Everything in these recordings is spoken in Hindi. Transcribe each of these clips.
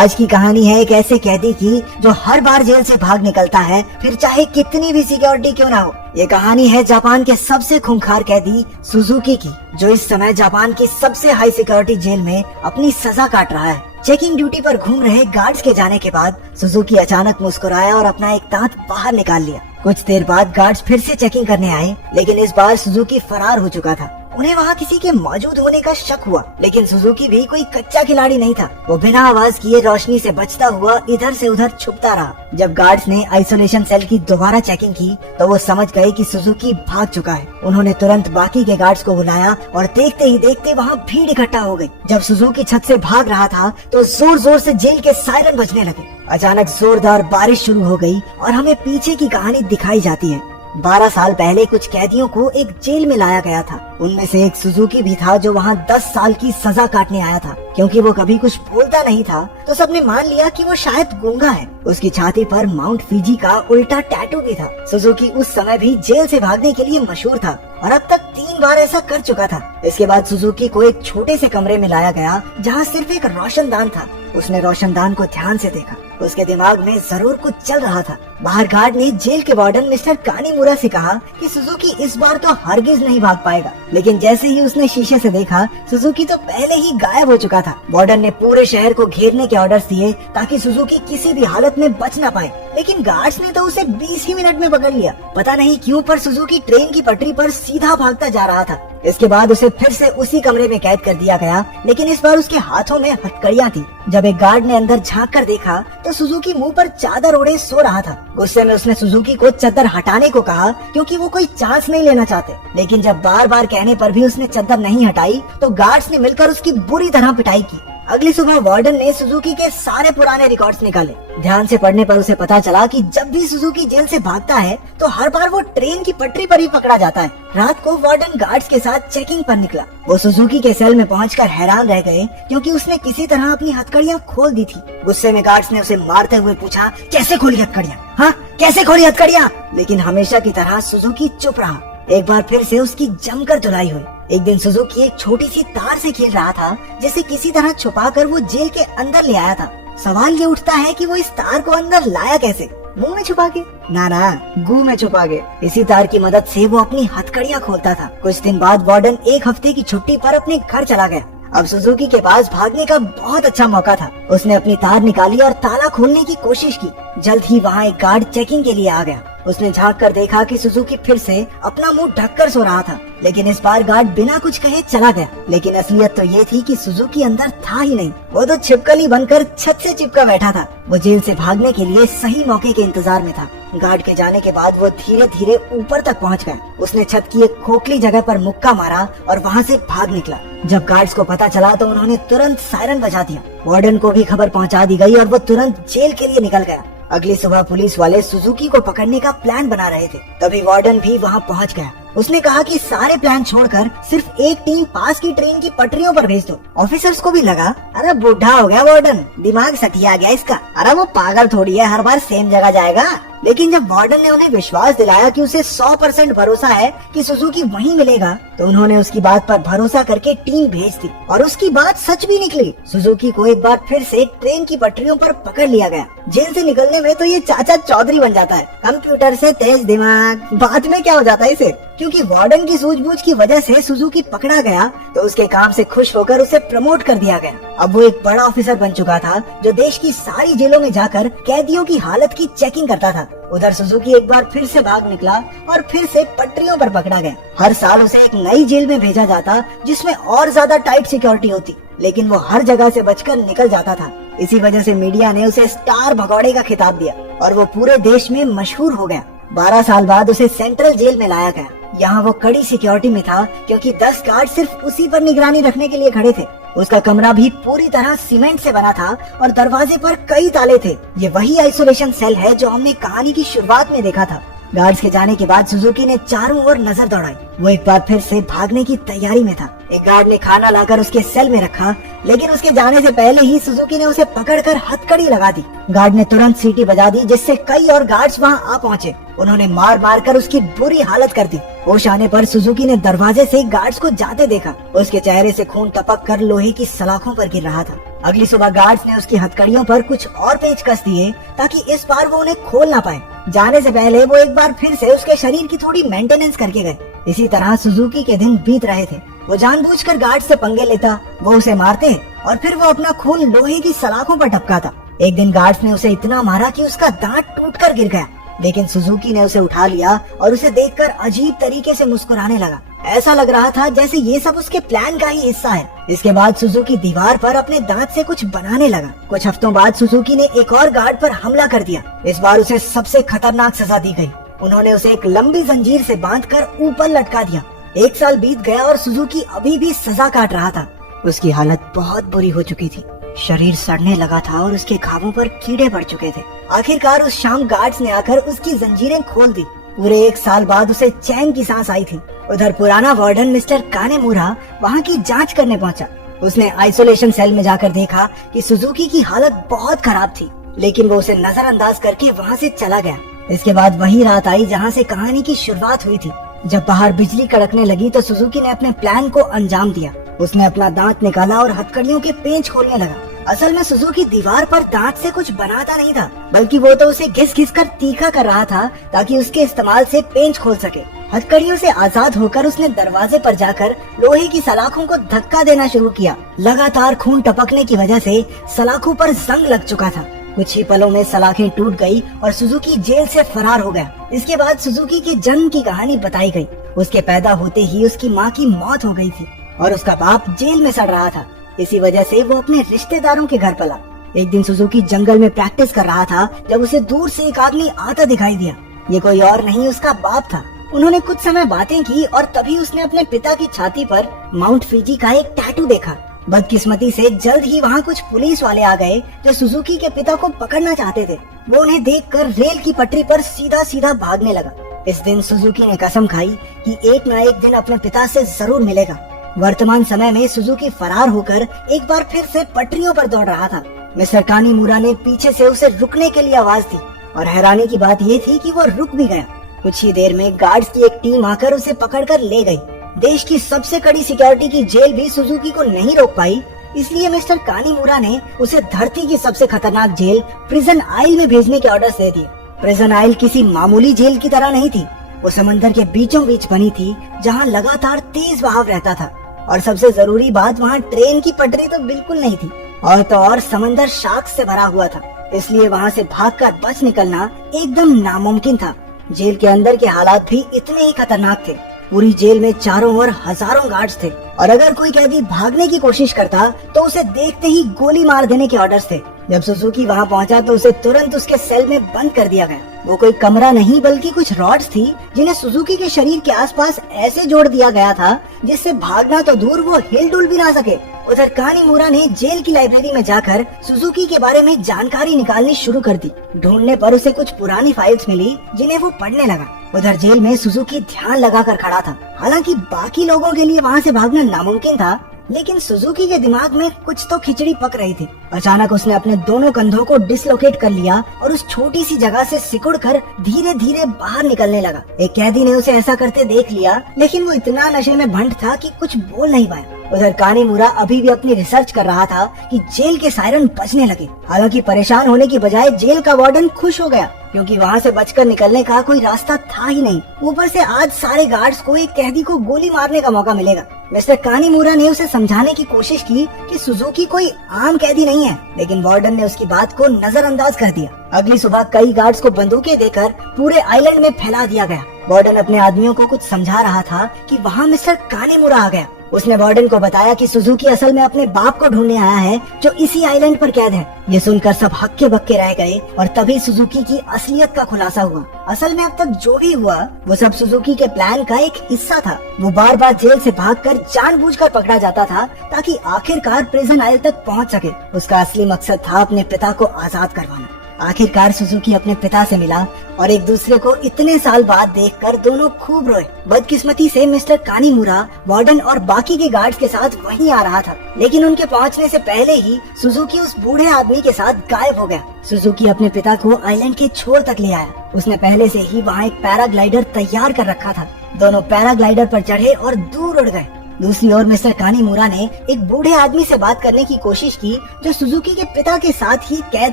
आज की कहानी है एक ऐसे कैदी की जो हर बार जेल से भाग निकलता है, फिर चाहे कितनी भी सिक्योरिटी क्यों ना हो। ये कहानी है जापान के सबसे खूंखार कैदी सुजुकी की, जो इस समय जापान की सबसे हाई सिक्योरिटी जेल में अपनी सजा काट रहा है। चेकिंग ड्यूटी पर घूम रहे गार्ड्स के जाने के बाद सुजुकी अचानक मुस्कुराया और अपना एक दांत बाहर निकाल लिया। कुछ देर बाद गार्ड्स फिर से चेकिंग करने आए, लेकिन इस बार सुजुकी फरार हो चुका था। उन्हें वहाँ किसी के मौजूद होने का शक हुआ, लेकिन सुजुकी भी कोई कच्चा खिलाड़ी नहीं था। वो बिना आवाज किए रोशनी से बचता हुआ इधर से उधर छुपता रहा। जब गार्ड्स ने आइसोलेशन सेल की दोबारा चेकिंग की तो वो समझ गए कि सुजुकी भाग चुका है। उन्होंने तुरंत बाकी के गार्ड्स को बुलाया और देखते ही देखते वहाँ भीड़ इकट्ठा हो गई। जब सुजुकी छत से भाग रहा था तो जोर जोर से जेल के सायरन बजने लगे। अचानक जोरदार बारिश शुरू हो गई और हमें पीछे की कहानी दिखाई जाती है। 12 साल पहले कुछ कैदियों को एक जेल में लाया गया था। उनमें से एक सुजुकी भी था जो वहाँ 10 साल की सजा काटने आया था। क्योंकि वो कभी कुछ बोलता नहीं था तो सबने मान लिया कि वो शायद गूंगा है। उसकी छाती पर माउंट फिजी का उल्टा टैटू भी था। सुजुकी उस समय भी जेल से भागने के लिए मशहूर था और अब तक 3 बार ऐसा कर चुका था। इसके बाद सुजुकी को एक छोटे से कमरे में लाया गया जहाँ सिर्फ एक रोशनदान था। उसने रोशनदान को ध्यान से देखा। उसके दिमाग में जरूर कुछ चल रहा था। बाहर गार्ड ने जेल के वार्डन मिस्टर कानीमुरा से कहा कि सुजुकी इस बार तो हरगिज नहीं भाग पाएगा, लेकिन जैसे ही उसने शीशे से देखा सुजुकी तो पहले ही गायब हो चुका था। वार्डन ने पूरे शहर को घेरने के ऑर्डर्स दिए ताकि सुजुकी किसी भी हालत में बच न पाए, लेकिन गार्ड्स ने तो उसे 20 ही मिनट में पकड़ लिया। पता नहीं क्यों पर सुजुकी ट्रेन की पटरी पर सीधा भागता जा रहा था। इसके बाद उसे फिर से उसी कमरे में कैद कर दिया गया, लेकिन इस बार उसके हाथों में हथकड़ियां थी। जब एक गार्ड ने अंदर झांक कर देखा तो सुजुकी मुंह पर चादर ओढ़े सो रहा था। गुस्से में उसने सुजुकी को चादर हटाने को कहा क्योंकि वो कोई चांस नहीं लेना चाहते, लेकिन जब बार बार कहने पर भी उसने चादर नहीं हटाई तो गार्ड्स ने मिलकर उसकी बुरी तरह पिटाई की। अगली सुबह वार्डन ने सुजुकी के सारे पुराने रिकॉर्ड्स निकाले। ध्यान से पढ़ने पर उसे पता चला कि जब भी सुजुकी जेल से भागता है तो हर बार वो ट्रेन की पटरी पर ही पकड़ा जाता है। रात को वार्डन गार्ड्स के साथ चेकिंग पर निकला। वो सुजुकी के सेल में पहुंचकर हैरान रह गए क्योंकि उसने किसी तरह अपनी हथकड़ियां खोल दी थी। गुस्से में गार्ड्स ने उसे मारते हुए पूछा, कैसे खोली हथकड़ियां? हाँ, कैसे खोली हथकड़ियां? लेकिन हमेशा की तरह सुजुकी चुप रहा। एक बार फिर से उसकी जमकर धुलाई हुई। एक दिन सुजुकी एक छोटी सी तार से खेल रहा था जिसे किसी तरह छुपाकर वो जेल के अंदर ले आया था। सवाल ये उठता है कि वो इस तार को अंदर लाया कैसे? मुंह में छुपा के? ना, गू में छुपा के। इसी तार की मदद से वो अपनी हथकड़ियां खोलता था। कुछ दिन बाद वार्डन 1 हफ्ते की छुट्टी पर अपने घर चला गया। अब सुजुकी के पास भागने का बहुत अच्छा मौका था। उसने अपनी तार निकाली और ताला खोलने की कोशिश की। जल्द ही वहाँ एक गार्ड चेकिंग के लिए आ गया। उसने झांक कर देखा कि सुजुकी फिर से अपना मुंह ढककर सो रहा था, लेकिन इस बार गार्ड बिना कुछ कहे चला गया। लेकिन असलियत तो ये थी कि सुजुकी अंदर था ही नहीं। वो तो छिपकली बनकर छत से चिपका बैठा था। वो जेल से भागने के लिए सही मौके के इंतजार में था। गार्ड के जाने के बाद वो धीरे धीरे ऊपर तक पहुंच गया। उसने छत की एक खोखली जगह पर मुक्का मारा और वहां से भाग निकला। जब गार्ड्स को पता चला तो उन्होंने तुरंत सायरन बजा दिया। वार्डन को भी खबर पहुंचा दी गई और वो तुरंत जेल के लिए निकल गया। अगली सुबह पुलिस वाले सुजुकी को पकड़ने का प्लान बना रहे थे। तभी वार्डन भी वहां पहुंच गया। उसने कहा कि सारे प्लान छोड़कर सिर्फ एक टीम पास की ट्रेन की पटरियों पर भेज दो। ऑफिसर्स को भी लगा, अरे बुढ़ा हो गया वार्डन, दिमाग सटिया गया इसका। अरे वो पागल थोड़ी है, हर बार सेम जगह जाएगा। लेकिन जब वार्डन ने उन्हें विश्वास दिलाया कि उसे 100% भरोसा है कि सुजुकी वहीं मिलेगा, तो उन्होंने उसकी बात पर भरोसा करके टीम भेज दी और उसकी बात सच भी निकली। सुजुकी को एक बार फिर से ट्रेन की पटरियों पर पकड़ लिया गया। जेल से निकलने में तो ये चाचा चौधरी बन जाता है। कंप्यूटर से तेज दिमाग, बाद में क्या हो जाता है इसे? क्योंकि वार्डन की सूझबूझ की वजह से सुजुकी पकड़ा गया तो उसके काम से खुश होकर उसे प्रमोट कर दिया गया। अब वो एक बड़ा ऑफिसर बन चुका था जो देश की सारी जेलों में जाकर कैदियों की हालत की चेकिंग करता था। उधर सुजुकी एक बार फिर से भाग निकला और फिर से पटरियों पर पकड़ा गया। हर साल उसे एक नई जेल में भेजा जाता जिसमें और ज्यादा टाइट सिक्योरिटी होती, लेकिन वो हर जगह से बचकर निकल जाता था। इसी वजह से मीडिया ने उसे स्टार भगौड़े का खिताब दिया और वो पूरे देश में मशहूर हो गया। 12 साल बाद उसे सेंट्रल जेल में लाया गया। यहाँ वो कड़ी सिक्योरिटी में था क्योंकि 10 गार्ड सिर्फ उसी पर निगरानी रखने के लिए खड़े थे। उसका कमरा भी पूरी तरह सीमेंट से बना था और दरवाजे पर कई ताले थे। ये वही आइसोलेशन सेल है जो हमने कहानी की शुरुआत में देखा था। गार्ड्स के जाने के बाद सुजुकी ने चारों ओर नजर दौड़ाई। वो एक बार फिर से भागने की तैयारी में था, एक गार्ड ने खाना लाकर उसके सेल में रखा, लेकिन उसके जाने से पहले ही सुजुकी ने उसे पकड़कर हथकड़ी लगा दी। गार्ड ने तुरंत सीटी बजा दी, जिससे कई और गार्ड्स वहां आ पहुंचे। उन्होंने मार मार कर उसकी बुरी हालत कर दी। होश आने पर सुजुकी ने दरवाजे से गार्ड्स को जाते देखा। उसके चेहरे से खून टपक कर लोहे की सलाखों पर गिर रहा था। अगली सुबह गार्ड्स ने उसकी हथकड़ियों पर कुछ और पेचकस दिए ताकि इस बार वो उन्हें खोल ना पाए। जाने से पहले वो एक बार फिर से उसके शरीर की थोड़ी मेंटेनेंस करके गए। इसी तरह सुजुकी के दिन बीत रहे थे। वो जानबूझकर गार्ड से पंगे लेता, वो उसे मारते और फिर वो अपना खून लोहे की सलाखों पर टपकाता। एक दिन गार्ड्स ने उसे इतना मारा कि उसका दांत टूटकर गिर गया, लेकिन सुजुकी ने उसे उठा लिया और उसे देखकर अजीब तरीके से मुस्कुराने लगा। ऐसा लग रहा था जैसे ये सब उसके प्लान का ही हिस्सा है। इसके बाद सुजुकी दीवार पर अपने दांत से कुछ बनाने लगा। कुछ हफ्तों बाद सुजुकी ने एक और गार्ड पर हमला कर दिया। इस बार उसे सबसे खतरनाक सजा दी गई। उन्होंने उसे एक लंबी जंजीर से बांधकर ऊपर लटका दिया। 1 साल बीत गया और सुजुकी अभी भी सजा काट रहा था। उसकी हालत बहुत बुरी हो चुकी थी। शरीर सड़ने लगा था और उसके घावों पर कीड़े पड़ चुके थे। आखिरकार उस शाम गार्ड्स ने आकर उसकी जंजीरें खोल दी। पूरे 1 साल बाद उसे चैन की सांस आई थी। उधर पुराना वार्डन मिस्टर कानेमुरा वहाँ की जांच करने पहुँचा। उसने आइसोलेशन सेल में जाकर देखा कि सुजुकी की हालत बहुत खराब थी, लेकिन वो उसे नजरअंदाज करके वहाँ से चला गया। इसके बाद वही रात आई जहाँ से कहानी की शुरुआत हुई थी। जब बाहर बिजली कड़कने लगी तो सुजुकी ने अपने प्लान को अंजाम दिया। उसने अपना दांत निकाला और हथकड़ियों के पेंच खोलने लगा। असल में सुजुकी दीवार पर दांत से कुछ बनाता नहीं था, बल्कि वो तो उसे घिस घिस कर तीखा कर रहा था ताकि उसके इस्तेमाल से पेंच खोल सके। हथकड़ियों से आजाद होकर उसने दरवाजे पर जाकर लोहे की सलाखों को धक्का देना शुरू किया। लगातार खून टपकने की वजह से सलाखों पर जंग लग चुका था। कुछ ही पलों में सलाखें टूट गई और सुजुकी जेल से फरार हो गया। इसके बाद सुजुकी के जन्म की कहानी बताई गई। उसके पैदा होते ही उसकी माँ की मौत हो गई थी और उसका बाप जेल में सड़ रहा था। इसी वजह से वो अपने रिश्तेदारों के घर पला। एक दिन सुजुकी जंगल में प्रैक्टिस कर रहा था जब उसे दूर से एक आदमी आता दिखाई दिया। ये कोई और नहीं, उसका बाप था। उन्होंने कुछ समय बातें की और तभी उसने अपने पिता की छाती पर माउंट फिजी का एक टैटू देखा। बदकिस्मती से जल्द ही वहाँ कुछ पुलिस वाले आ गए जो सुजुकी के पिता को पकड़ना चाहते थे। वो उन्हें देखकर रेल की पटरी पर सीधा सीधा भागने लगा। इस दिन सुजुकी ने कसम खाई कि एक न एक दिन अपने पिता से जरूर मिलेगा। वर्तमान समय में सुजुकी फरार होकर एक बार फिर से पटरियों पर दौड़ रहा था। मिस्टर कानीमुरा ने पीछे से उसे रुकने के लिए आवाज दी और हैरानी की बात ये थी कि वो रुक भी गया। कुछ ही देर में गार्ड्स की एक टीम आकर उसे पकड़कर ले गई। देश की सबसे कड़ी सिक्योरिटी की जेल भी सुजुकी को नहीं रोक पाई, इसलिए मिस्टर कानीमुरा ने उसे धरती की सबसे खतरनाक जेल प्रिजन आइल में भेजने के ऑर्डर्स दे दिए। प्रिजन आइल किसी मामूली जेल की तरह नहीं थी। वो समंदर के बीचों बीच बनी थी, जहाँ लगातार तेज बहाव रहता था और सबसे जरूरी बात, वहाँ ट्रेन की पटरी तो बिल्कुल नहीं थी और तो और समंदर शार्क से भरा हुआ था। इसलिए वहाँ से भागकर बच निकलना एकदम नामुमकिन था। जेल के अंदर के हालात भी इतने ही खतरनाक थे। पूरी जेल में चारों ओर हजारों गार्ड्स थे और अगर कोई कैदी भागने की कोशिश करता तो उसे देखते ही गोली मार देने के ऑर्डर्स थे। जब सुजुकी वहाँ पहुँचा तो उसे तुरंत उसके सेल में बंद कर दिया गया। वो कोई कमरा नहीं बल्कि कुछ रॉड्स थी जिन्हें सुजुकी के शरीर के आसपास ऐसे जोड़ दिया गया था जिससे भागना तो दूर, वो हिल डुल भी ना सके। उधर कानीमुरा ने जेल की लाइब्रेरी में जाकर सुजुकी के बारे में जानकारी निकालनी शुरू कर दी। ढूंढने पर उसे कुछ पुरानी फाइल्स मिली जिन्हें वो पढ़ने लगा। उधर जेल में सुजुकी ध्यान लगाकर खड़ा था। हालांकि बाकी लोगों के लिए वहाँ से भागना नामुमकिन था, लेकिन सुजुकी के दिमाग में कुछ तो खिचड़ी पक रही थी। अचानक उसने अपने दोनों कंधों को डिसलोकेट कर लिया और उस छोटी सी जगह से सिकुड़कर धीरे धीरे बाहर निकलने लगा। एक कैदी ने उसे ऐसा करते देख लिया, लेकिन वो इतना नशे में भंड था कि कुछ बोल नहीं पाया। उधर कानीमुरा अभी भी अपनी रिसर्च कर रहा था कि जेल के सायरन बजने लगे। हालांकि परेशान होने की बजाय जेल का वार्डन खुश हो गया, क्योंकि वहाँ से बचकर निकलने का कोई रास्ता था ही नहीं। ऊपर से आज सारे गार्ड्स को एक कैदी को गोली मारने का मौका मिलेगा। मिस्टर कानीमुरा ने उसे समझाने की कोशिश की कि सुजुकी कोई आम कैदी नहीं है, लेकिन वार्डन ने उसकी बात को नजरअंदाज कर दिया। अगली सुबह कई गार्ड्स को बंदूकें देकर पूरे आइलैंड में फैला दिया गया। वार्डन अपने आदमियों को कुछ समझा रहा था कि वहाँ मिस्टर कानीमुरा आ गया। उसने वार्डन को बताया कि सुजुकी असल में अपने बाप को ढूंढने आया है जो इसी आइलैंड पर कैद है। ये सुनकर सब हक्के बक्के रह गए और तभी सुजुकी की असलियत का खुलासा हुआ। असल में अब तक जो भी हुआ वो सब सुजुकी के प्लान का एक हिस्सा था। वो बार बार जेल से भागकर जानबूझकर पकड़ा जाता था ताकि आखिरकार प्रिजन आइल तक पहुंच सके। उसका असली मकसद था अपने पिता को आजाद करवाना। आखिरकार सुजुकी अपने पिता से मिला और एक दूसरे को इतने साल बाद देखकर दोनों खूब रोए। बदकिस्मती से मिस्टर कानीमुरा वार्डन और बाकी के गार्ड्स के साथ वहीं आ रहा था, लेकिन उनके पहुंचने से पहले ही सुजुकी उस बूढ़े आदमी के साथ गायब हो गया। सुजुकी अपने पिता को आइलैंड के छोर तक ले आया। उसने पहले से ही वहाँ एक पैराग्लाइडर तैयार कर रखा था। दोनों पैराग्लाइडर पर चढ़े और दूर उड़ गए। दूसरी ओर मिस्टर कानीमुरा ने एक बूढ़े आदमी से बात करने की कोशिश की जो सुजुकी के पिता के साथ ही कैद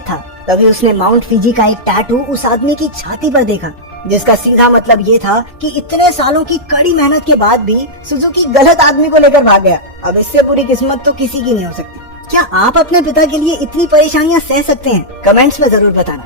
था। तभी उसने माउंट फिजी का एक टैटू उस आदमी की छाती पर देखा, जिसका सीधा मतलब ये था कि इतने सालों की कड़ी मेहनत के बाद भी सुजुकी गलत आदमी को लेकर भाग गया। अब इससे बुरी किस्मत तो किसी की नहीं हो सकती। क्या आप अपने पिता के लिए इतनी परेशानियां सह सकते हैं? कमेंट्स में जरूर बताना।